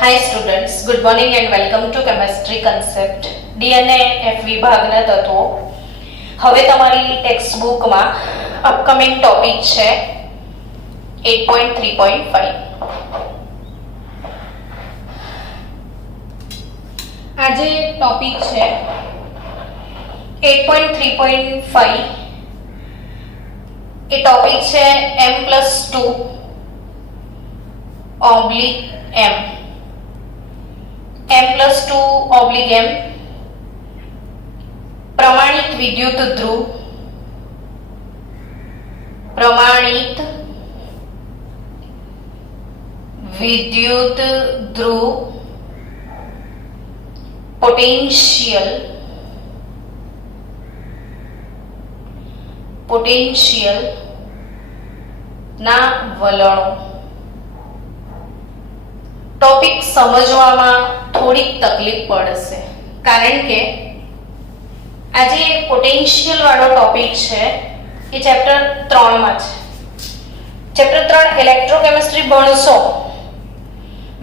Hi students, good morning and welcome to chemistry concept DNA F વિભાગના તત્વો. હવે તમારી ટેક્સ્ટ બુકમાં અપકમિંગ ટોપિક છે 8.3.5. આજે ટોપિક છે 8.3.5. એ ટોપિક છે m+2 / m. m+2 / m प्रमाणित विद्युत ध्रुव पोटेंशियल ना वलणो. टॉपिक समझवामां थोड़ी तकलीफ पड़शे कारण के आज पोटेंशियल वाळो टॉपिक है ये चैप्टर 3 में है. चैप्टर 3 इलेक्ट्रोकेमिस्ट्री भणशो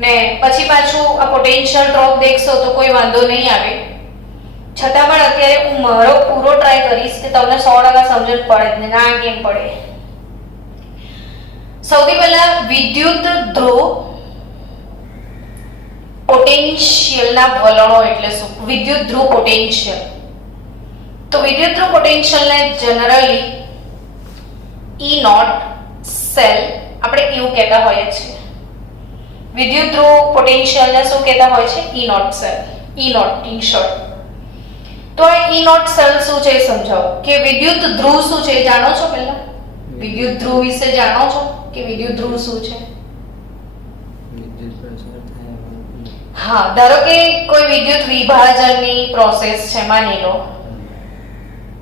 ने पछी पाछू आ पोटेंशियल ड्रॉप देखशो तो कोई वांधो नहीं आवे. छतां पण अत्यारे हूँ मारो पूरो ट्राय करीश के तमने 100% समझण पड़े ने ना केम पड़े. सौथी पहेला विद्युत ध्रुव पोटेंशियल ना वलणो एटले शुं? विद्युत ध्रुव पोटेंशियल तो विद्युत ध्रुव पोटेंशियल ने जनरली E0 सेल આપણે એવું કહેતા હોઈએ છીએ. વિદ્યુત ધ્રુવ પોટેન્શિયલ ને શું કહેતા હોય છે? E0 cell. E0 in short. તો આ E0 સેલ શું છે સમજાવો કે વિદ્યુત ધ્રુવ શું છે જાણો છો? પહેલા વિદ્યુત ધ્રુવ વિશે જાણો છો કે વિદ્યુત ધ્રુવ શું છે? હા, ધારો કે કોઈ વિદ્યુત વિભાજનની પ્રોસેસ છે, માની લો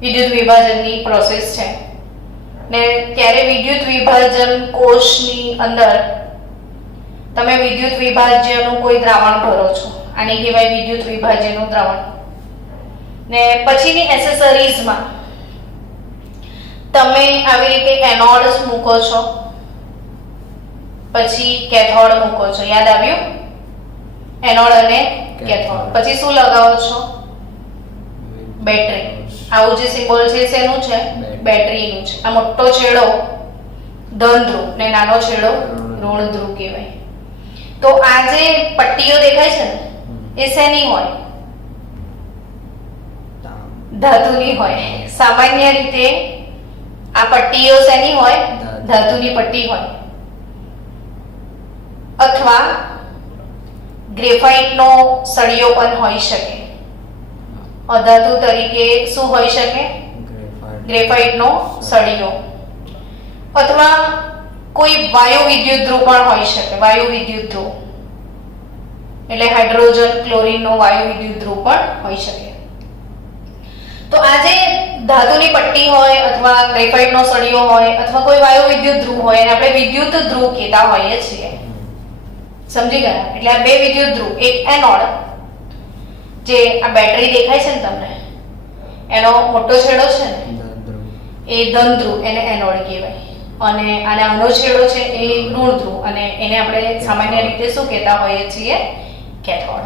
વિદ્યુત વિભાજનની પ્રોસેસ છે ને ત્યારે વિદ્યુત વિભાજન કોષની અંદર તમે વિદ્યુત વિભાજ્યનું કોઈ દ્રાવણ ભરો છો, આને કહેવાય વિદ્યુત વિભાજ્યનું દ્રાવણ. ને પછીની એસેસરીઝમાં તમે આવી રીતે એનોડ મૂકો છો, પછી કેથોડ મૂકો છો. યાદ આવ્યું? એનોડ અને કેથોડ. પછી શું લગાવો છો? બેટરી. આવું જે સિમ્બોલ છે શેનું છે? બેટરીનું છે. આ મોટો છેડો ધન ધ્રુવ ને નાનો છેડો ઋણ ધ્રુવ કહેવાય. તો આ જે પટ્ટીઓ દેખાય છે ને એ શેની હોય? ધાતુની હોય. સામાન્ય રીતે આ પટ્ટીઓ શેની હોય? ધાતુની પટ્ટી હોય. અથવા ગ્રેફાઇટનો સળિયો પણ હોઈ શકે. અધાતુ તરીકે શું હોઈ શકે? ગ્રેફાઇટનો સળિયો. અથવા કોઈ વાયુ વિદ્યુત ધ્રુવ પણ હોઈ શકે. વાયુ વિદ્યુત ધ્રુવ એટલે હાઇડ્રોજન ક્લોરીનનો વાયુ વિદ્યુત ધ્રુવ પણ હોઈ શકે. તો આ જે ધાતુની પટ્ટી હોય અથવા ગ્રેફાઇટનો સળિયો હોય અથવા કોઈ વાયુ વિદ્યુત ધ્રુવ હોય અને આપણે વિદ્યુત ધ્રુવ કહેતા હોઈએ છીએ. સમજી ગયા? એટલે આ બે વિદ્યુત ધ્રુવ, એક એનોડ જે આ બેટરી દેખાય છે ને તમને, એનો મોટો છેડો છે ને એ ધન ધ્રુવ, એને એનોડ કહેવાય. અને આનો છેડો છે એ ઋણ ધ્રુવ અને એને આપણે સામાન્ય રીતે શું કહેતા હોઈએ છીએ? કેથોડ.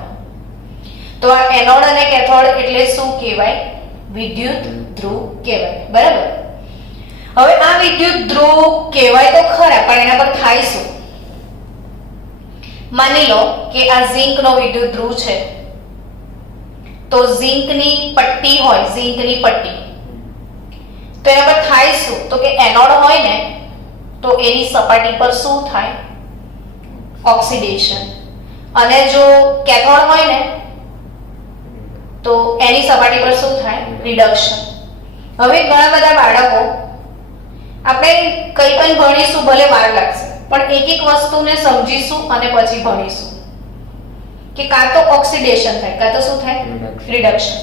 તો આ એનોડ અને કેથોડ એટલે શું કહેવાય? વિદ્યુત ધ્રુવ કહેવાય. બરાબર? હવે આ વિદ્યુત ધ્રુવ કહેવાય તો ખરા, પણ એના પર થાય શું? માની લો કે આ ઝિંકનો વિદ્યુત ધ્રુવ છે, તો ઝિંકની પટ્ટી હોય, ઝિંકની પટ્ટી, તો એના પર થાય શું? તો કે એનોડ હોય ને તો એની સપાટી પર શું થાય? ઓક્સિડેશન. અને જો કેથોડ હોય ને તો એની સપાટી પર શું થાય? રિડક્શન. હવે ઘણા બધા બાળકો આપણે કંઈ પણ ભણીશું, ભલે વાર લાગશે, પણ એક એક વસ્તુને સમજીશું અને પછી ભણીશું કે કાં તો ઓક્સિડેશન થાય, કાં તો શું થાય? રિડક્શન.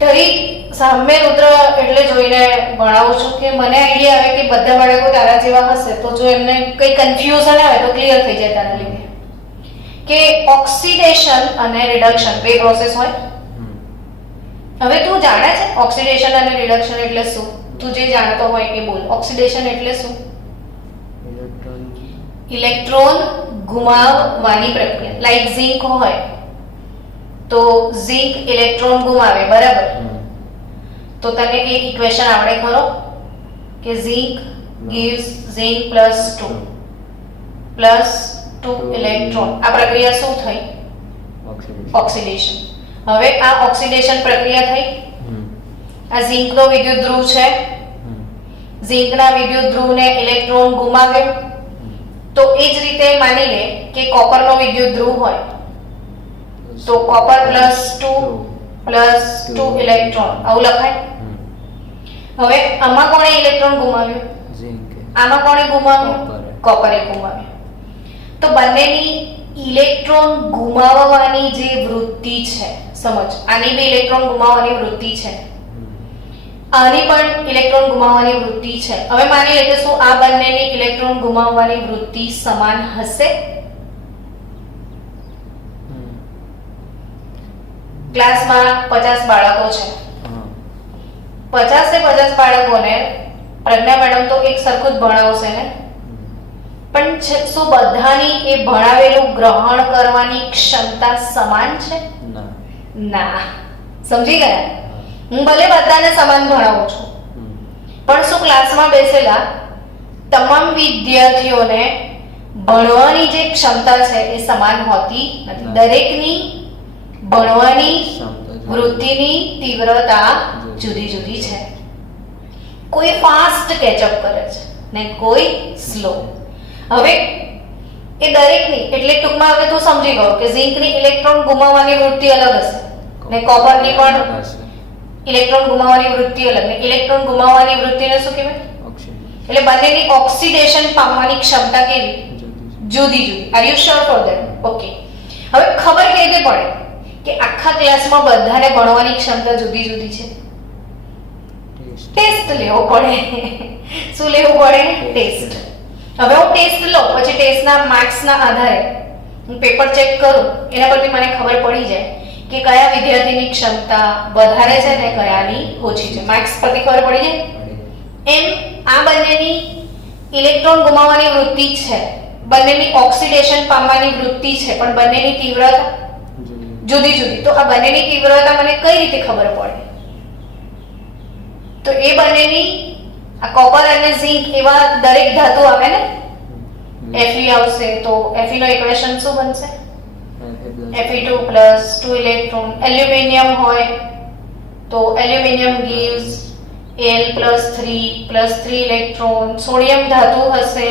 તરી સામે રુદ્ર એટલે જોઈને ભણાવું છું કે મને આઈડિયા આવે કે બધા બાળકો તારા જેવા હશે, તો જો એમને કંઈ કન્ફ્યુઝન આવે તો ક્લિયર થઈ જાય તારા લીધે કે ઓક્સિડેશન અને રિડક્શન બે પ્રોસેસ હોય. હવે તું જાણે છે ઓક્સિડેશન અને રિડક્શન એટલે શું? તું જે જાણતો હોય એ બોલ. ઓક્સિડેશન એટલે શું? ઇલેક્ટ્રોન ગુમાવવાની પ્રક્રિયા, લાઈક ઝિંક હોય તો ઝિંક ઇલેક્ટ્રોન ગુમાવે, બરાબર? તો તને એ ઇક્વેશન આવડે ખરો કે zinc gives zinc plus 2 electron. આ પ્રક્રિયા શું થઈ? ઓક્સિડેશન. હવે આ ઓક્સિડેશન પ્રક્રિયા થઈ, આ ઝિંકનો વિદ્યુત ધ્રુવ છે, ઝિંકના વિદ્યુત ધ્રુવને ઇલેક્ટ્રોન ગુમાવ્યો. તો એ જ રીતે માની લે કે કોપરનો વિદ્યુત ધ્રુવ હોય તો કોપર +2 ઇલેક્ટ્રોન, આવું લખાય. હવે આમાં કોણે ઇલેક્ટ્રોન ગુમાવ્યો? આમાં કોણે ગુમાવ્યો? કોપરે ગુમાવ્યો. તો બંનેની ઇલેક્ટ્રોન ગુમાવવાની જે વૃત્તિ છે, સમજ, આની બી ઇલેક્ટ્રોન ગુમાવવાની વૃત્તિ છે, આની પણ ઇલેક્ટ્રોન ગુમાવવાની વૃત્તિ છે. હવે માની લે કે શું આ બંનેની ઇલેક્ટ્રોન ગુમાવવાની વૃત્તિ સમાન હશે? ક્લાસમાં 50 બાળકો છે, 50 બાળકોને પ્રજ્ઞા મેડમ તો એક સરખું જ ભણાવશે ને, પણ શું બધાની એ ભણાવેલું ગ્રહણ કરવાની ક્ષમતા સમાન છે? ના. સમજી ગયા? હું ભલે બધાને સમાન ભણાવું છું, પણ શું ક્લાસમાં બેસેલા તમામ વિદ્યાર્થીઓને ભણવાની જે ક્ષમતા છે એ સમાન હોતી નથી. દરેકની ભણવાની વૃત્તિની તીવ્રતા જુદી જુદી છે. કોઈ ફાસ્ટ કેચઅપ કરે છે ને કોઈ સ્લો. હવે એ દરેકની, એટલે ટૂંકમાં હવે તું સમજી ગયો કે ઝિંકની ઇલેક્ટ્રોન ગુમાવવાની વૃત્તિ અલગ હશે ને કોપરની પણ ઇલેક્ટ્રોન ગુમાવવાની વૃત્તિ અલગ. ને ઇલેક્ટ્રોન ગુમાવવાની વૃત્તિને શું કહેવાય? એટલે બંનેની ઓક્સિડેશન પામવાની ક્ષમતા કેવી? જુદી જુદી. Are you sure for that? Okay. હવે ખબર કેવી રીતે પડે કે આખા ક્લાસમાં બધાને ભણવાની ક્ષમતા જુદી જુદી છે? ટેસ્ટ લેવો પડે. શું લેવું પડે? ટેસ્ટ. હવે હું ટેસ્ટ લઉં, પછી ટેસ્ટના માર્ક્સના આધારે હું પેપર ચેક કરું, એના પરથી મને ખબર પડી જાય કે કયા વિદ્યાર્થીની ક્ષમતા વધારે છે ને કયાની ઓછી છે. માર્ક્સ પરથી ખબર પડી જાય. એમ આ બંનેની ઇલેક્ટ્રોન ગુમાવવાની વૃત્તિ છે, બંનેની ઓક્સિડેશન પામવાની વૃત્તિ છે, પણ બંનેની તીવ્રતા જુદી જુદી. તો આ બંનેની તીવ્રતા મને કઈ રીતે ખબર પડે? તો એ બંનેની, આ કોપર અને ઝિંક એવા દરેક ધાતુ આવે ને, Fe આવશે તો Fe નો ઇક્વેશન શું બનશે? Fe2 + 2 electron. એલ્યુમિનિયમ હોય તો aluminium gives Al+3 electron. Sodium ધાતુ હશે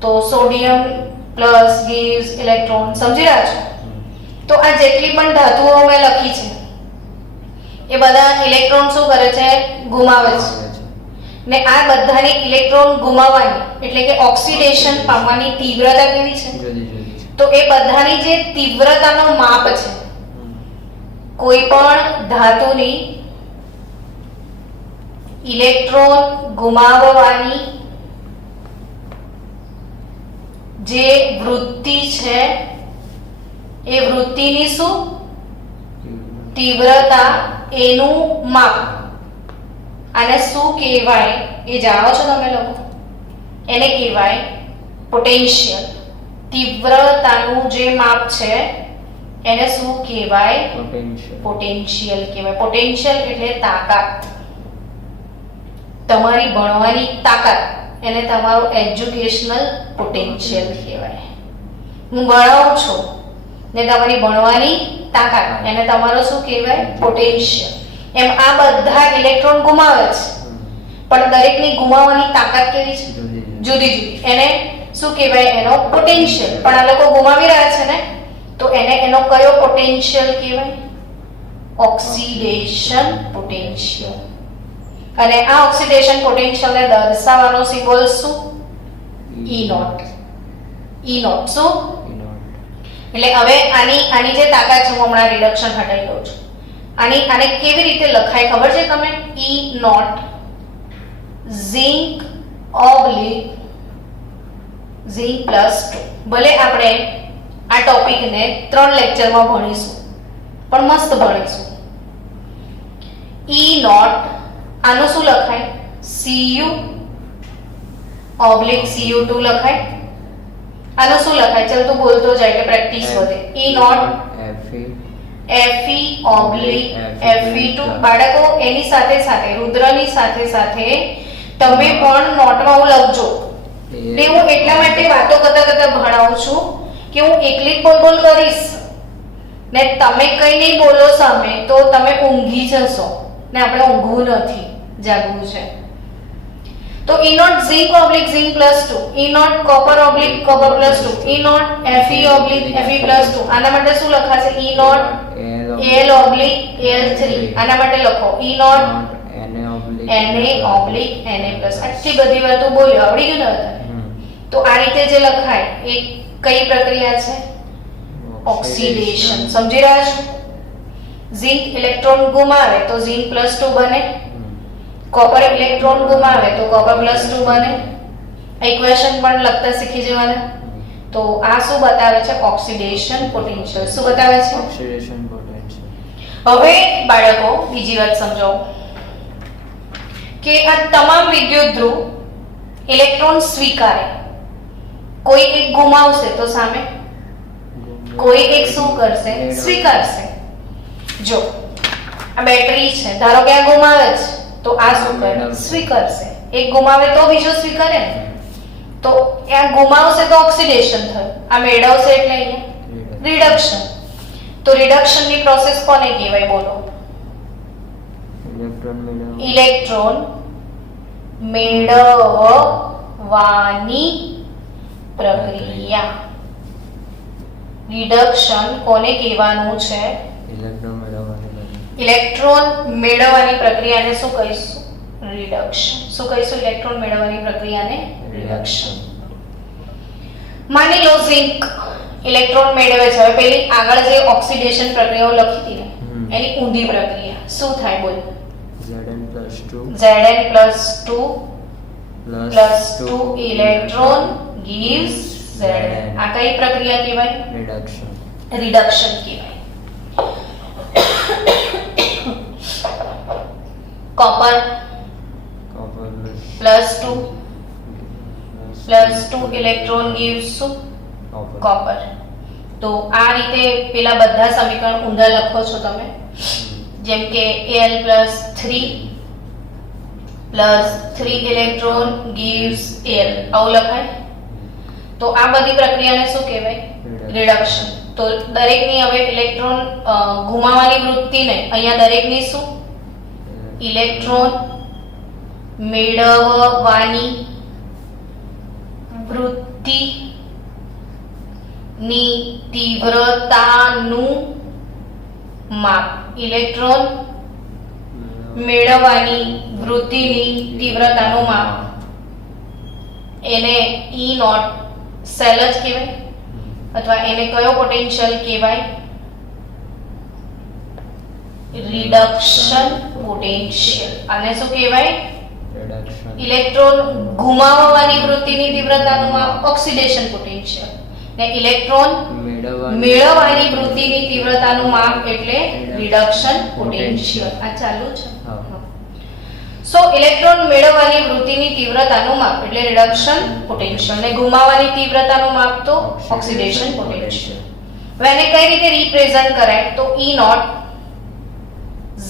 તો સોડિયમ gives ઇલેક્ટ્રોન. સમજી રહ્યા છો? તો આ જેટલી પણ ધાતુઓ મેં લખી છે એ બધા ઇલેક્ટ્રોન શું કરે છે? ગુમાવે છે. ને આ બધાની ઇલેક્ટ્રોન ગુમાવવાની એટલે કે ઓક્સિડેશન પામવાની તીવ્રતા કેવી છે? તો એ બધાની જે તીવ્રતાનો માપ છે, કોઈ પણ ધાતુની ઇલેક્ટ્રોન ગુમાવવાની જે વૃત્તિ છે એ વૃત્તિની શું તીવ્રતા, એનું માપ, આને શું કહેવાય એ જાણો છો તમે લોકો? એને કહેવાય પોટેન્શિયલ. તીવ્રતાનું જે માપ છે એને શું કહેવાય? પોટેન્શિયલ કહેવાય. પોટેન્શિયલ એટલે તાકાત, તમારી ભણવાની તાકાત, એને તમારું એજ્યુકેશનલ પોટેન્શિયલ કહેવાય. હું ભણાવું છું ને તમારી ભણવાની તાકાત, એને તમારો શું કહેવાય? પોટેન્શિયલ. એમ આ બધા ઇલેક્ટ્રોન ગુમાવે છે, પણ દરેકની ગુમાવવાની તાકાત કેવી છે? જુદી જુદી. એને શું કહેવાય? એનો પોટેન્શિયલ. પણ આ લોકો ગુમાવી રહ્યા છે ને, તો એને એનો કયો પોટેન્શિયલ કહેવાય? Oxidation potential. અને આ ઓક્સિડેશન પોટેન્શિયલને દર્શાવવાનો સિમ્બોલ શું? E0. E0 શું? એટલે હવે આની જે તાકાત છે, હું હમણાં રિડક્શન હટાવી દઉં છું. આને કેવી રીતે લખાય ખબર છે તમે? E0 zinc +2. ભલે આપણે આ ટોપિકને 3 લેક્ચરમાં ભણીશું, પણ મસ્ત ભણીશું. E0 આનું શું લખાય? Cu/Cu2 લખાય. આનો શું લખાય? ચલ તું બોલતો જાય એટલે પ્રેક્ટિસ વધે. E naught Fe oblique Fe2. બાળકો એની સાથે સાથે રુદ્રની સાથે સાથે તમે પણ નોટમાં હું લખજો. ને હું એટલા માટે વાતો કરતા કરતા ભણાવું છું કે હું એકલી બોલ બોલ કરીશ ને તમે કઈ નહીં બોલો સામે તો તમે ઊંઘી જશો ને આપણે ઊંઘવું નથી, જાગવું છે. તો E naught zinc oblique zinc +2, E naught copper oblique copper +2, E naught Fe oblique Fe +2. આના માટે શું લખાશે? E naught Al oblique Al3. આના માટે લખો E naught Na oblique Na+. આટલી બધી વાતો બોલ્યો, આવડી ગયું ને હવે? તો આ રીતે જે લખાય એ કઈ પ્રક્રિયા છે? ઓક્સિડેશન. સમજી રહ્યા છો? ઝિંક ઇલેક્ટ્રોન ગુમાવે તો ઝિંક +2 બને, કોપર ઇલેક્ટ્રોન ગુમાવે તો કોપર +2 બને. ઇક્વેશન પણ લખતા શીખી જવાના. તો આ શું બતાવે છે? Oxidation potential. શું બતાવે છે? Oxidation potential. હવે બાળકો બીજી વાત સમજાવો કે આ તમામ વિદ્યુત ધ્રુવ ઇલેક્ટ્રોન સ્વીકારે, કોઈ એક ગુમાવશે તો સામે કોઈ એક શું કરશે? સ્વીકારશે. જો આ બેટરી છે, ધારો કે આ ગુમાવે છે તો આ શું કરે? સ્વીકારશે. એક ગુમાવે તો બીજો સ્વીકારે ને. તો આ ગુમાવશે તો ઓક્સિડેશન થયું, આ મેળવશે એટલે અહીંયા રિડક્શન. તો રિડક્શન ની પ્રોસેસ કોને કહેવાય? બોલો. ઇલેક્ટ્રોન મેળવવાની પ્રક્રિયા. રિડક્શન કોને કહેવાનું છે? ઇલેક્ટ્રોન મેળવવાની પ્રક્રિયાને શું કહીશું? રિડક્શન. શું કહીશું? ઇલેક્ટ્રોન મેળવવાની પ્રક્રિયાને રિડક્શન. માની લો ઝિંક ઇલેક્ટ્રોન મેળવે છે. હવે પેલી આગળ જે ઓક્સિડેશન પ્રક્રિયાઓ લખી હતી ને એની ઊંધી પ્રક્રિયા શું થાય? બોલ. Zn+2 +2 electron gives Zn. આ કઈ પ્રક્રિયા કહેવાય? રિડક્શન કહેવાય. Copper +2 electron gives copper. તો આ રીતે પેલા બધા સમીકરણ ઊંધા લખો છો તમે, જેમ કે Al+3 ઇલેક્ટ્રોન gives Al. આવું લખાય. તો આ બધી પ્રક્રિયાને શું કહેવાય? રિડક્શન. તો દરેકની હવે ઇલેક્ટ્રોન ગુમાવવાની વૃત્તિ ને અહીંયા દરેકની શું? ઇલેક્ટ્રોન મેળવવાની વૃત્તિ ની તીવ્રતાનું માપ. ઇલેક્ટ્રોન મેળવવાની વૃત્તિની તીવ્રતાનું માપ એને E નોટ સેલ જ કહેવાય અથવા એને કયો પોટેન્શિયલ કહેવાય? Reduction potential. આને શું કહેવાય? ઇલેક્ટ્રોન ગુમાવવાની વૃત્તિની તીવ્રતાનું માપ ઓક્સિડેશન પોટેન્શિયલ ને ઇલેક્ટ્રોન મેળવવાની વૃત્તિની તીવ્રતાનું માપ એટલે રિડક્શન પોટેન્શિયલ. આ ચાલુ છે. સો ઇલેક્ટ્રોન મેળવવાની વૃત્તિની તીવ્રતાનું માપ એટલે રિડક્શન પોટેન્શિયલ ને ગુમાવવાની તીવ્રતાનું માપ તો ઓક્સિડેશન પોટેન્શિયલ. હવે આને કઈ રીતે રિપ્રેઝન્ટ કરાય? તો E not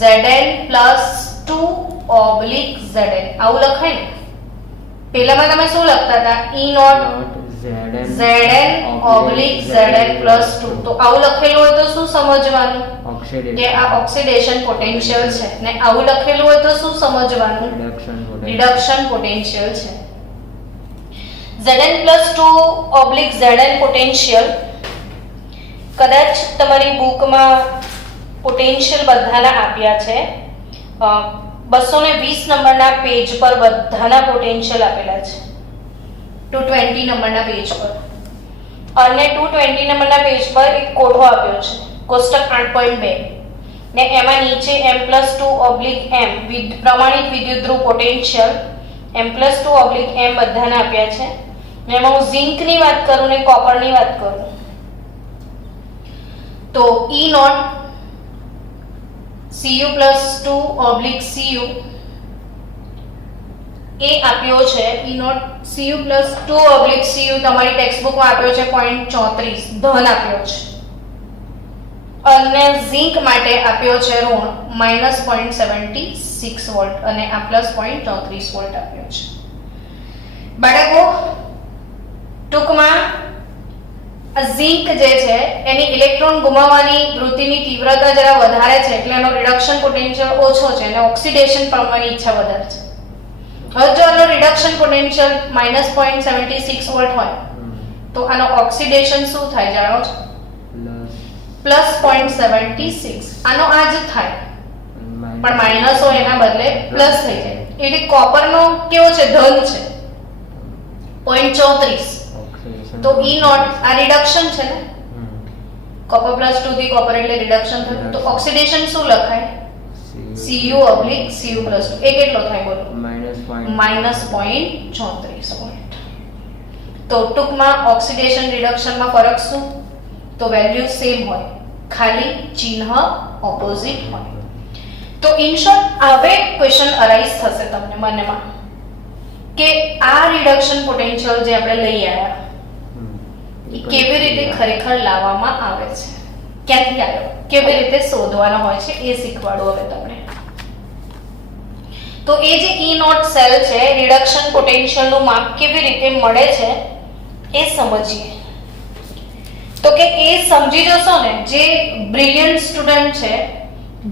Zn+2 oblique Zn. આવું લખાય ને. પહેલામાં તમે શું લખતા હતા? E naught Zn oblique Zn+2. તો આવું લખેલું હોય તો શું સમજવાનું? કે આ ઓક્સિડેશન પોટેન્શિયલ છે. ને આવું લખેલું હોય તો શું સમજવાનું? રિડક્શન પોટેન્શિયલ છે. Zn+2 ઓબ્લિક Zn પોટેન્શિયલ કદાચ તમારી બુકમાં પોટેન્શિયલ બધાના આપ્યા છે. 220 નંબરના પેજ પર બધાના પોટેન્શિયલ આપેલા છે. 220 નંબરના પેજ પર અને 220 નંબરના પેજ પર એક કોઠો આપ્યો છે, કોષ્ટક 8.2 ને એમાં નીચે M+2 ઓબ્લિક M પ્રમાણિત વિદ્યુતધ્રુવ પોટેન્શિયલ M+2 ઓબ્લિક M બધાને આપ્યા છે. ને એમાં હું ઝિંકની વાત કરું ને કોપરની વાત કરું તો E naught Cu+2 oblique Cu એ આપ્યો છે E not Cu plus 2/Cu તમારી ટેક્સ્ટબુકમાં આપ્યો છે 0.34 ધન આપ્યો છે અને ઝિંક માટે આપ્યો છે ઋણ -0.76 વોલ્ટ અને આ +0.34 વોલ્ટ આપ્યો છે. બાળકો ટૂંકમાં ઝિંક જે છે એની ઇલેક્ટ્રોન ગુમાવવાની વૃત્તિની તીવ્રતા જરા વધારે છે એટલે એનો રિડક્શન પોટેન્શિયલ ઓછો છે અને ઓક્સિડેશન પામવાની ઈચ્છા વધારે છે. હવે જો આનો રિડક્શન પોટેન્શિયલ -0.76 વોલ્ટ હોય તો આનો ઓક્સિડેશન શું થાય જાણો છો? +0.76. આનો આ જ થાય પણ માઇનસ હોય એના બદલે પ્લસ થઈ જાય એટલે કોપરનો કેવો છે? ધન છે 0.34. તો E નોટ આ રિડક્શન છે ને કોપર +2 થી કોપર એટલે રિડક્શન થયું તો ઓક્સિડેશન શું લખાય? Cu/Cu+2 એ કેટલો થાય બોલો? -0.34 વોલ્ટ. તો ટૂંકમાં ઓક્સિડેશન રિડક્શનમાં ફરક શું? તો વેલ્યુ સેમ હોય ખાલી ચિહ્ન ઓપોઝિટ હોય. તો ઇન શોર્ટ હવે ક્વેશ્ચન અરાઇઝ થશે તમને મનમાં કે આ રિડક્શન પોટેન્શિયલ જે આપણે લઈ આવ્યા એ કેવી રીતે ખરેખર લાવવામાં આવે છે, ક્યાંથી આવ્યો, કેવી રીતે શોધવાનો હોય છે એ શીખવાડું હવે તમને. તો એ જે E નોટ સેલ છે રિડક્શન પોટેન્શિયલ નું માપ કેવી રીતે મળે છે એ સમજીએ. તો કે એ સમજી જશો ને જે બ્રિલિયન્ટ સ્ટુડન્ટ છે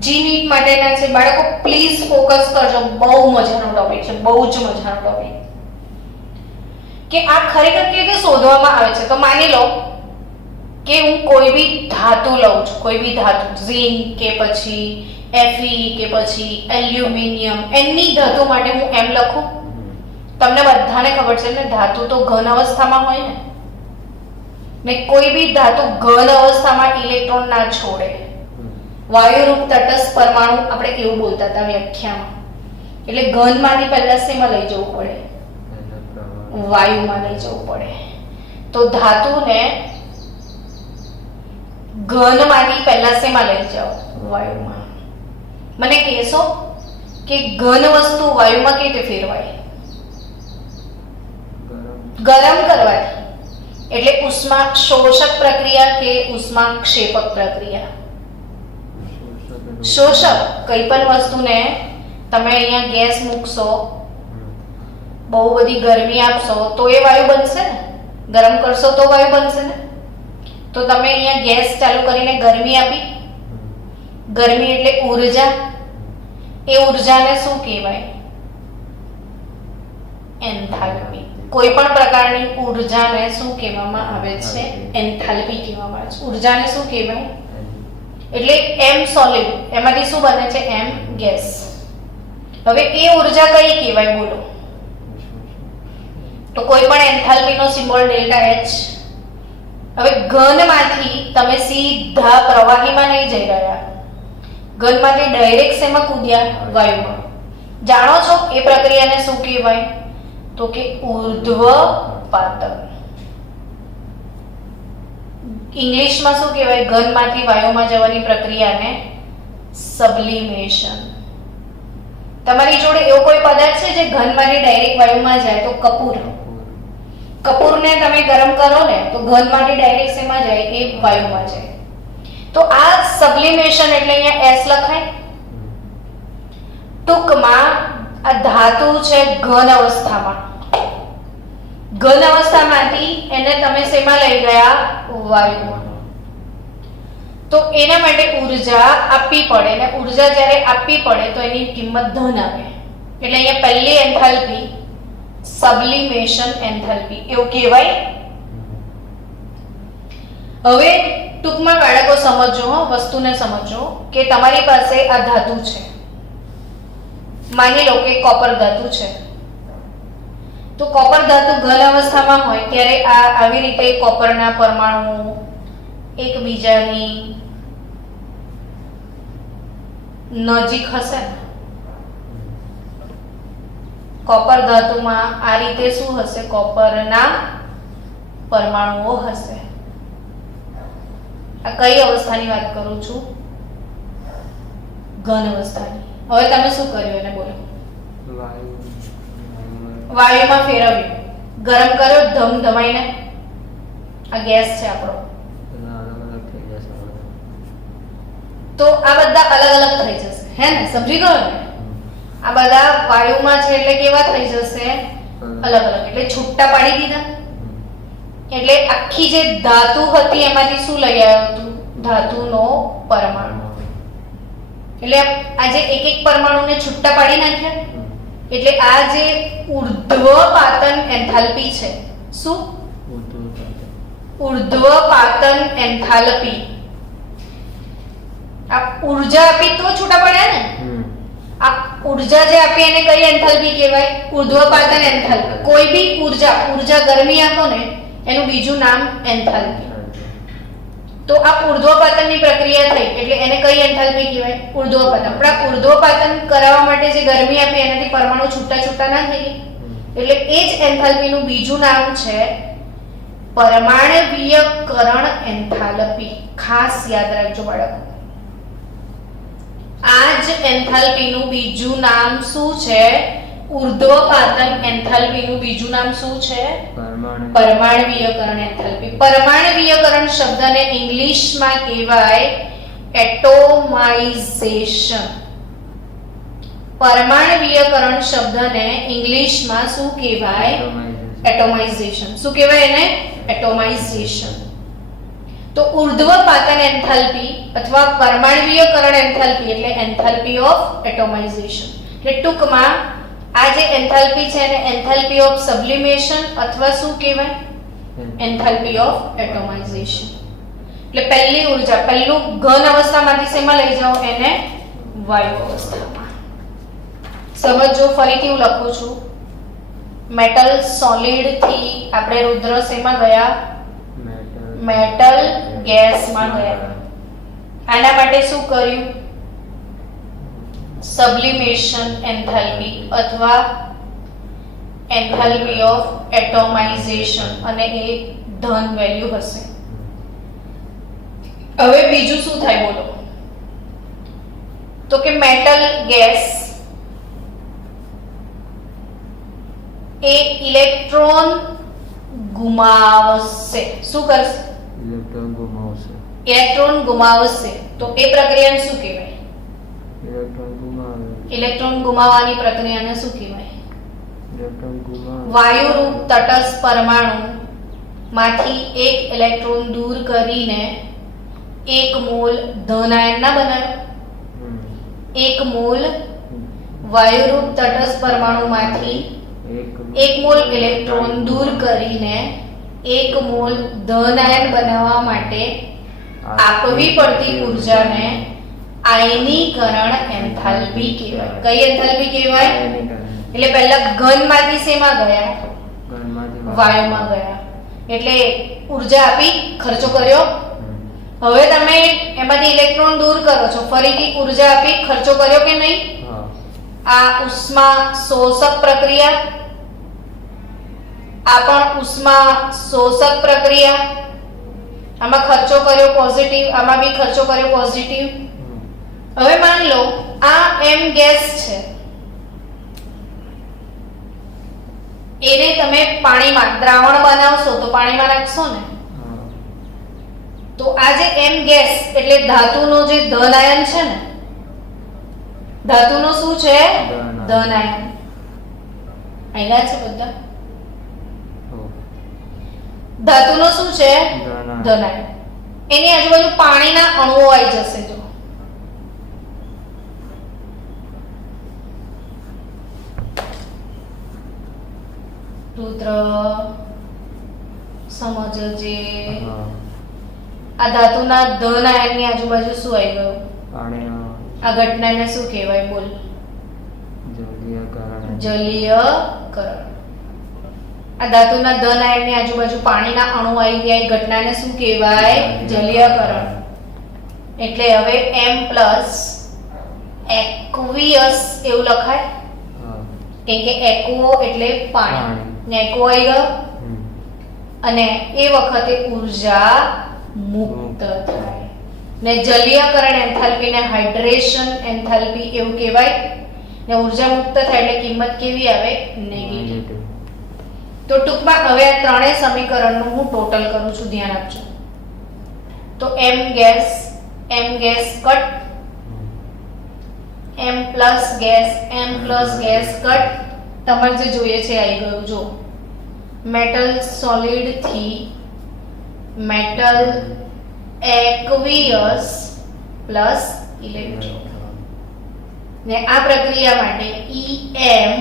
જી નીટ માટેના છે બાળકો પ્લીઝ ફોકસ કરજો. બહુ મજાનો ટોપિક છે, બહુ જ મજાનો ટોપિક કે આ ખરેખર કેવી રીતે શોધવામાં આવે છે. તો માની લો કે હું કોઈ બી ધાતુ લઉં છું, કોઈ બી ધાતુ ઝિંક કે પછી Fe કે પછી એલ્યુમિનિયમ એની ધાતુ માટે હું એમ લખું. તમને બધાને ખબર છે ને ધાતુ તો ઘન અવસ્થામાં હોય ને કોઈ બી ધાતુ ઘન અવસ્થામાં ઇલેક્ટ્રોન ના છોડે. વાયુરૂપ તટસ્થ પરમાણુ આપણે એવું બોલતા હતા વ્યાખ્યામાં. એટલે ઘનમાંથી પહેલા શેમાં લઈ જવું પડે? વાયુમાં લઈ જવું પડે. તો ધાતુને ઘનમાંથી પહેલા શેમાં લઈ જાઓ? વાયુમાં. મને કહેશો કે ઘન વસ્તુ વાયુમાં કેવી રીતે ફેરવાય? ગરમ કરવાથી. એટલે ઉષ્મા શોષક પ્રક્રિયા કે ઉષ્મા ક્ષેપક પ્રક્રિયા? શોષક. કઈ પણ વસ્તુને તમે અહીંયા ગેસ મૂકશો, બહુ બધી ગરમી આપશો તો એ વાયુ બનશે ને. ગરમ કરશો તો વાયુ બનશે ને. તો તમે અહીંયા ગેસ ચાલુ કરીને ગરમી આપી, ગરમી એટલે ઊર્જા. એ ઊર્જાને શું કહેવાય? એન્થાલ્પી. કોઈ પણ પ્રકારની ઊર્જાને શું કહેવામાં આવે છે? એન્થાલ્પી કહેવામાં આવે છે. ઊર્જાને શું કહેવાય? એટલે M સોલિડ એમાંથી શું બને છે? M gas. હવે એ ઊર્જા કઈ કહેવાય બોલો? તો કોઈ પણ એન્થાલ્પીનો સિમ્બોલ ΔH. હવે ઘનમાંથી તમે સીધા પ્રવાહીમાં નહીં જઈ રહ્યા, ઘનમાંથી ડાયરેક્ટ શેમાં કૂદ્યા? વાયુમાં. જાણો છો એ પ્રક્રિયાને શું કહેવાય? તો કે ઉર્ધ્વપાતન. ઇંગ્લિશમાં શું કહેવાય? ઘનમાંથી વાયુમાં જવાની પ્રક્રિયાને સબ્લિમેશન. તમારી જોડે એવો કોઈ પદાર્થ છે જે ઘનમાંથી ડાયરેક્ટ વાયુમાં જાય? તો કપૂર. કપૂરને તમે ગરમ કરો ને તો ઘનમાંથી ડાયરેક્ટ શેમાં જાય? એ વાયુમાં જાય. તો આ સબ્લિમેશન એટલે અહીંયા S લખાય. ટૂંકમાં આ ધાતુ છે ઘન અવસ્થામાં, ઘન અવસ્થામાંથી એને તમે શેમાં લઈ ગયા? વાયુમાં. તો એના માટે ઊર્જા આપવી પડે ને ઊર્જા જ્યારે આપવી પડે તો એની કિંમત ધન આવે. એટલે અહીંયા પહેલી એન્થાલ્પી સબ્લિમેશન એન્થાલ્પી એવું કહેવાય. હવે ટૂંકમાં બાળકો સમજો, વસ્તુને સમજો કે તમારી પાસે આ ધાતુ છે. માની લો કે કોપર ધાતુ છે. તો કોપર ધાતુ ઘન અવસ્થામાં હોય ત્યારે આ આવી રીતે કોપરના પરમાણુ એકબીજાની નજીક હશે. કોપર ધાતુમાં આ રીતે શું હશે? કોપરના પરમાણુઓ હશે. આ કઈ અવસ્થાની વાત કરું છું? ઘન અવસ્થાની. હવે તમે શું કર્યું એને બોલો? વાયુમાં ફેરવ્યું, ગરમ કર્યો ધમધમાઈને, આ ગેસ છે આપણો, તો આ બધા અલગ અલગ થઈ જશે, હે ને? સમજી ગયો ને? આ બધા વાયુમાં છે એટલે કેવા થઈ જશે? અલગ અલગ. એટલે છૂટા પાડી દીધા. એટલે આખી જે ધાતુ હતી એમાંથી શું લઈ આવ્યો તું? ધાતુનો પરમાણુ. એટલે આ જે એક એક પરમાણુને છૂટા પાડી નાખ્યા, એટલે આ જે ઉર્ધ્વપાતન એન્થાલ્પી છે, શું? ઉર્ધ્વપાતન એન્થાલ્પી. આ ઉર્જા આપી તો છૂટા પડ્યા ને. આ ઉર્જા જે આપી એને કઈ એન્થાલ્પી કહેવાય? ઉર્ધ્વપાતન એન્થાલ્પી. કોઈ બી ઉર્જા ગરમી આપો ને એનું બીજું નામ એન્થાલ્પી. તો આ ઉર્ધ્વપાતનની પ્રક્રિયા થઈ એટલે એને કઈ એન્થાલ્પી કહેવાય? ઉર્ધ્વપાતન. પણ આ ઉર્ધ્વપાતન કરાવવા માટે જે ગરમી આપી એનાથી પરમાણુ છૂટા ના થઈ એટલે એ જ એન્થાલ્પીનું બીજું નામ છે પરમાણ્વીયકરણ એન્થાલ્પી. ખાસ યાદ રાખજો બાળકો. આ જ એન્થાલ્પીનું બીજું નામ શું છે? ઉર્ધ્વપાતન એન્થાલ્પીનું બીજું નામ શું છે? પરમાણ્વીયકરણ એન્થાલ્પી. પરમાણ્વીયકરણ શબ્દને ઇંગ્લિશમાં કહેવાય એટોમાઇઝેશન. પરમાણ્વીયકરણ શબ્દને ઇંગ્લિશમાં શું કહેવાય? એટોમાઇઝેશન. શું કહેવાય એને? એટોમાઇઝેશન. તો ઉર્ધ્વપાતન એન્થાલ્પી અથવા પરમાણ્વીયકરણ એન્થાલ્પી એટલે એન્થાલ્પી ઓફ એટોમાઇઝેશન. એટલે ટૂંકમાં આ જે એન્થાલ્પી છે એને એન્થાલ્પી ઓફ સબ્લિમેશન અથવા શું કહેવાય? Enthalpy of atomization. એટલે પહેલી ઊર્જા પહેલું ઘન અવસ્થામાંથી શેમાં લઈ જાઓ? એને વાયુ અવસ્થામાં. સમજો, ફરીથી હું લખું છું. મેટલ સોલિડ થી આપણે રુદ્ર શેમાં ગયા? મેટલ ગેસમાં ગયા. આના માટે શું કર્યું? સબ્લિમેશન એન્થાલ્પી અથવા એન્થાલ્પી ઓફ એટોમાઇઝેશન, અને એ ધન વેલ્યુ હશે. હવે બીજું શું થાય બોલો? તો કે મેટલ ગેસ એ ઇલેક્ટ્રોન ગુમાવશે. શું કરશે? ઇલેક્ટ્રોન ગુમાવશે. તો એ પ્રક્રિયાને શું કહેવાય? ઇલેક્ટ્રોન ગુમાવવાની પ્રક્રિયાને શું કહેવાય? વાયુરૂપ તટસ્થ પરમાણુ માંથી એક ઇલેક્ટ્રોન દૂર કરીને એક મોલ ધન આયન ના બનાવે? એક મોલ વાયુરૂપ તટસ્થ પરમાણુમાંથી એક મોલ ઇલેક્ટ્રોન દૂર કરીને એક મોલ ધન આયન બનાવવા માટે આપવી પડતી ઊર્જાને આયનીકરણ એન્થાલ્પી કહેવાય. કઈ એન્થાલ્પી કહેવાય? એટલે પહેલા ઘનમાંથી શેમાં ગયા? વાયુમાં ગયા. એટલે ઊર્જા આપી, ખર્ચો કર્યો. હવે તમે એમાંથી ઇલેક્ટ્રોન દૂર કરો છો, ફરીથી ઊર્જા આપી, ખર્ચો કર્યો કે નહીં? આ ઉષ્મા શોષક પ્રક્રિયા, આ પણ ઉષ્મા શોષક પ્રક્રિયા. આમાં ખર્ચો કર્યો પોઝિટિવ, આમાં બી ખર્ચો કર્યો પોઝિટિવ. હવે માની લો આ એમ ગેસ છે, એને તમે પાણીમાં દ્રાવણ બનાવશો તો પાણીમાં નાખશો ને, તો આ જે એમ ગેસ એટલે ધાતુનો જે ધન આયન છે ને, ધાતુનો શું છે? ધન આયન. આયલા છે બધા. ધાતુનો શું છે? ધન આયન. એની આજુબાજુ પાણીના અણુઓ આવી જશે. જો રુદ્ર સમજજે, આ ધાતુના ધન આયનની આજુબાજુ શું આવી ગયું? આ ઘટનાને શું કહેવાય? બોલ. જલીયકરણ. આ ધાતુના ધન આયનની આજુબાજુ પાણીના અણુ આવી ગયા, એ ઘટનાને શું કહેવાય? જલીયકરણ. એટલે હવે M+ એક્વિયસ એવું લખાય, કેમ કે એક્વો એટલે પાણી ને એક્વો આવી ગયો, અને એ વખતે ઊર્જા મુક્ત થાય. ને જલીયકરણ એન્થાલ્પીને હાઇડ્રેશન એન્થાલ્પી એવું કહેવાય. ને ઊર્જા મુક્ત થાય એટલે કિંમત કેવી આવે? નેગેટિવ. તો ટૂંકમાં હવે આ ત્રણેય સમીકરણનું હું ટોટલ કરું છું, ધ્યાન આપજો. તો m gas cut, m plus gas cut. તમારે જે જોઈએ છે આવી ગયું. જો મેટલ સોલિડ થી મેટલ એક્વિયસ પ્લસ ઇલેક્ટ્રોન. ને આ પ્રક્રિયા માટે EM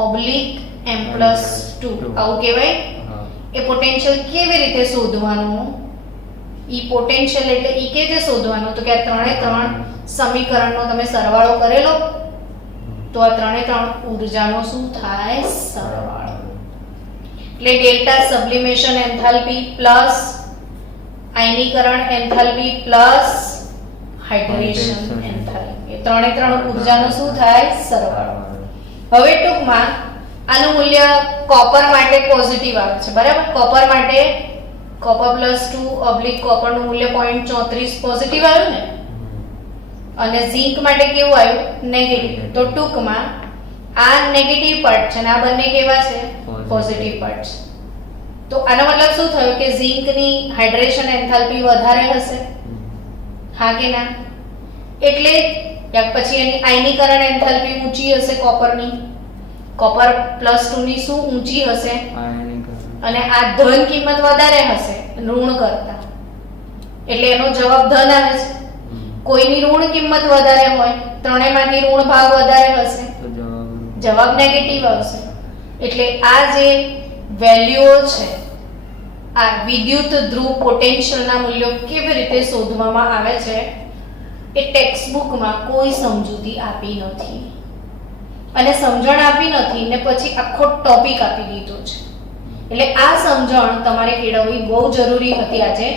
ઓબ્લિક m+2 આવું કહેવાય. એ પોટેન્શિયલ કેવી રીતે શોધવાનું? ઈ પોટેન્શિયલ એટલે ઈ કેવી રીતે શોધવાનું? તો કે આ ત્રણે ત્રણ સમીકરણનો તમે સરવાળો કરેલો તો આ ત્રણે ત્રણ ઊર્જાનો શું થાય? સરવાળો. એટલે ડેલ્ટા સબ્લિમેશન એન્થાલ્પી પ્લસ આયનીકરણ એન્થાલ્પી પ્લસ હાઇડ્રેશન એન્થાલ્પી, ત્રણે ત્રણ ઊર્જાનો શું થાય? સરવાળો. હવે ટૂંકમાં આનું મૂલ્ય કોપર માટે પોઝિટિવ આવે છે, બરાબર. કોપર માટે કોપર +2 કોપરનું મૂલ્ય 0.34 પોઝિટિવ આવ્યું ને, અને ઝિંક માટે કેવું આવ્યું? નેગેટિવ. તો ટૂંકમાં આ નેગેટિવ પાર્ટ છે અને આ બંને કેવા છે? પોઝિટિવ પાર્ટ છે. તો આનો મતલબ શું થયો કે ઝિંકની હાઇડ્રેશન એન્થાલ્પી વધારે હશે, હા કે ના? એટલે પછી એની આયનીકરણ એન્થાલ્પી ઊંચી હશે કોપરની. કોપર +2 ની શું ઊંચી હશે? અને આ ધન કિંમત વધારે હશે ઋણ કરતા, એટલે એનો જવાબ ધન આવે છે. કોઈની ઋણ કિંમત વધારે હોય, ત્રણેયમાંથી ઋણ ભાગ વધારે હશે, જવાબ નેગેટિવ આવશે. એટલે આ જે વેલ્યુઓ છે, આ વિદ્યુત ધ્રુવ પોટેન્શિયલના મૂલ્યો કેવી રીતે શોધવામાં આવે છે એ ટેક્સ્ટબુકમાં કોઈ સમજૂતી આપી નથી, અને સમજણ આપી નથી ને પછી આખો ટોપિક આપી દીધો છે. એટલે આ સમજણ તમારે કેળવવી બહુ જરૂરી હતી આજે,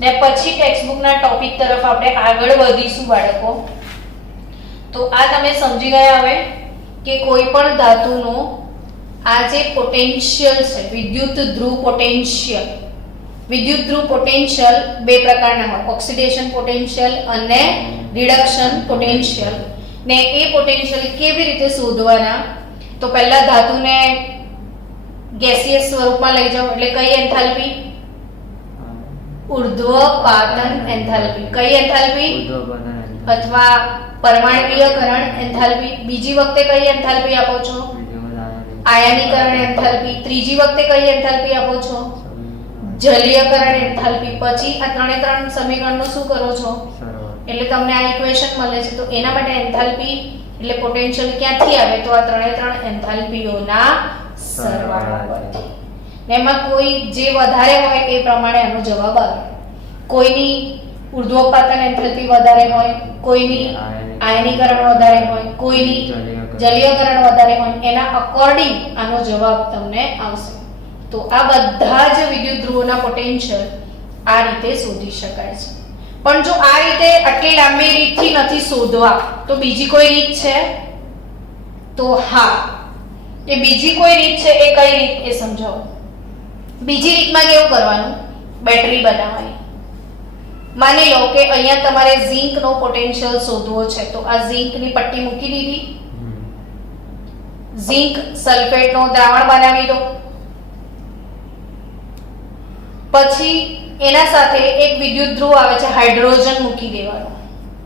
ને પછી ટેક્સ્ટબુકના ટોપિક તરફ આપણે આગળ વધીશું બાળકો. તો આ તમે સમજી ગયા હવે કે કોઈ પણ ધાતુનો આ જે પોટેન્શિયલ છે, વિદ્યુત ધ્રુવ પોટેન્શિયલ બે પ્રકારના હોય, ઓક્સિડેશન પોટેન્શિયલ અને રિડક્શન પોટેન્શિયલ. ને એ પોટેન્શિયલ કેવી રીતે શોધવાના? તો પહેલા ધાતુને ગેસિયસ સ્વરૂપમાં લઈ જાઓ, એટલે કઈ એન્થાલ્પી? ઉર્ધ્વપાતન એન્થાલ્પી. કઈ એન્થાલ્પી? અથવા પરમાણ્વીયકરણ એન્થાલ્પી. બીજી વખતે કઈ એન્થાલ્પી આપો છો? આયનીકરણ એન્થાલ્પી. ત્રીજી વખતે કઈ એન્થાલ્પી આપો છો? જલીયકરણ એન્થાલ્પી. પછી આ ત્રણે ત્રણ સમીકરણનો શું કરો છો? એટલે તમને આ ઇક્વેશન મળે છે. તો એના માટે એન્થાલ્પી એટલે પોટેન્શિયલ ક્યાંથી આવે? તો આ ત્રણે ત્રણ એન્થાલ્પીઓના સરવાળા પરથી. એમાં કોઈ જે વધારે હોય એ પ્રમાણે આનો જવાબ આવે. કોઈની ઉર્ધ્વપાતન એન્થાલ્પી વધારે હોય, કોઈની આયનીકરણ વધારે હોય, કોઈની જલીયકરણ વધારે હોય, એના અકોર્ડિંગ આનો જવાબ તમને આવશે. તો આ બધા જ વિદ્યુત ધ્રુવોના પોટેન્શિયલ આ રીતે શોધી શકાય છે. પણ જો આ રીતે આટલી લાંબી રીતથી નથી શોધવા તો બીજી કોઈ રીત છે? તો હા, એ બીજી કોઈ રીત છે. એ કઈ રીત એ સમજાવો. બીજી રીતમાં કેવું કરવાનું? બેટરી બનાવવાની. માની લો કે અહીંયા તમારે ઝિંકનો પોટેન્શિયલ શોધવો છે, તો આ ઝિંકની પટ્ટી મૂકી દીધી, ઝિંક સલ્ફેટનો દ્રાવણ બનાવી દો, પછી એના સાથે એક વિદ્યુત ધ્રુવ આવે છે, હાઇડ્રોજન મૂકી દેવાનો,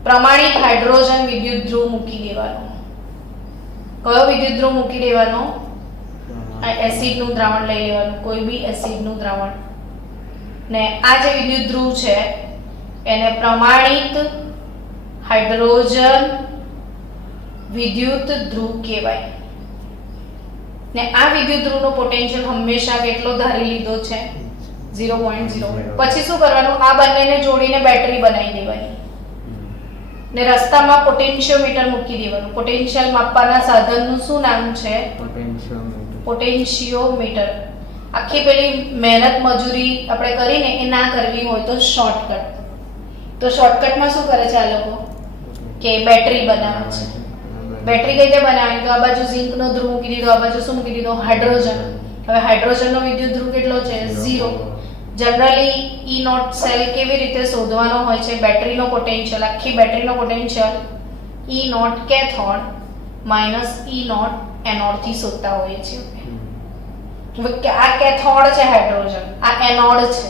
પ્રમાણિત હાઇડ્રોજન વિદ્યુત ધ્રુવ મૂકી દેવાનો. કયો વિદ્યુત ધ્રુવ મૂકી દેવાનો? આ એસિડનું દ્રાવણ લઈ લેવાનું, કોઈ બી એસિડનું દ્રાવણ. ને આ જે વિદ્યુત ધ્રુવ છે એને પ્રમાણિત હાઇડ્રોજન વિદ્યુત ધ્રુવ કહેવાય. ને આ વિદ્યુત ધ્રુવનો પોટેન્શિયલ હંમેશા કેટલો ધારી લીધો છે? 0.0. પછી શું કરવાનું? આ બંનેને જોડીને બેટરી બનાવી દેવાની, ને રસ્તામાં પોટેન્શિયોમીટર મૂકી દેવાનું. પોટેન્શિયલ માપવાના સાધનનું શું નામ છે? પોટેન્શિયોમીટર. આખી પેલી મહેનત મજૂરી આપણે કરીને એ ના કરવી હોય તો શોર્ટકટ. તો શોર્ટકટમાં શું કરે છે આ લોકો? કે બેટરી બનાવે છે. બેટરી કઈ રીતે બનાવી? તો આ બાજુ ઝિંકનો ધ્રુવ મૂકી દીધો, આ બાજુ શું મૂકી દીધો? હાઇડ્રોજન. હવે હાઇડ્રોજનનો વિદ્યુત ધ્રુવ કેટલો છે? 0. જનરલી ઈ નોટ સેલ કેવી રીતે શોધવાનો હોય છે? બેટરીનો પોટેન્શિયલ, આખી બેટરીનો potential E naught cathode minus E naught anode થી શોધતા હોઈએ છીએ. આ કેથોડ છે હાઇડ્રોજન, આ એનોડ છે.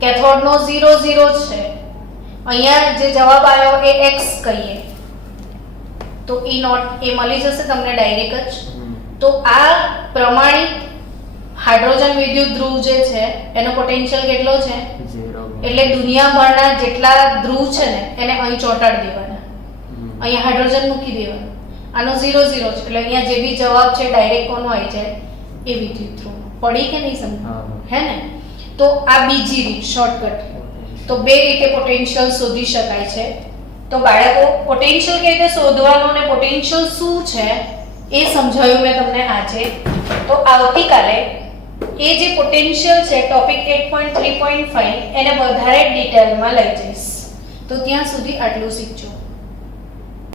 કેથોડ નો 0 0 છે. અહીંયા જે જવાબ આવ્યો એ x કહીએ તો E નોટ એ મળી જશે તમને ડાયરેક્ટ જ. તો આ પ્રમાણિત હાઇડ્રોજન વિદ્યુત ધ્રુવ જે છે એનો પોટેન્શિયલ કેટલો છે? 0. એટલે દુનિયાભરના જેટલા ધ્રુવ છે ને એને અહીં ચોંટાડી દેવાના, અહીંયા હાઇડ્રોજન મૂકી દેવાનું. આનો 0 0 છે એટલે અહીંયા જે બી જવાબ છે ડાયરેક્ટ કોનો આવી જાય? એ વિદ્યુત ધ્રુવ. પડી કે નહીં સમજ? હે ને? તો આ બીજી રીત શોર્ટકટ. તો બે રીતે પોટેન્શિયલ શોધી શકાય છે. તો બાળકો પોટેન્શિયલ કેવી રીતે શોધવાનો અને પોટેન્શિયલ શું છે એ સમજાવ્યું મેં તમને આજે. તો આવતીકાલે એ જે પોટેન્શિયલ છે ટોપિક 8.3.5 એને વધારે ડિટેલમાં લઈ જઈશ. તો ત્યાં સુધી આટલું શીખજો.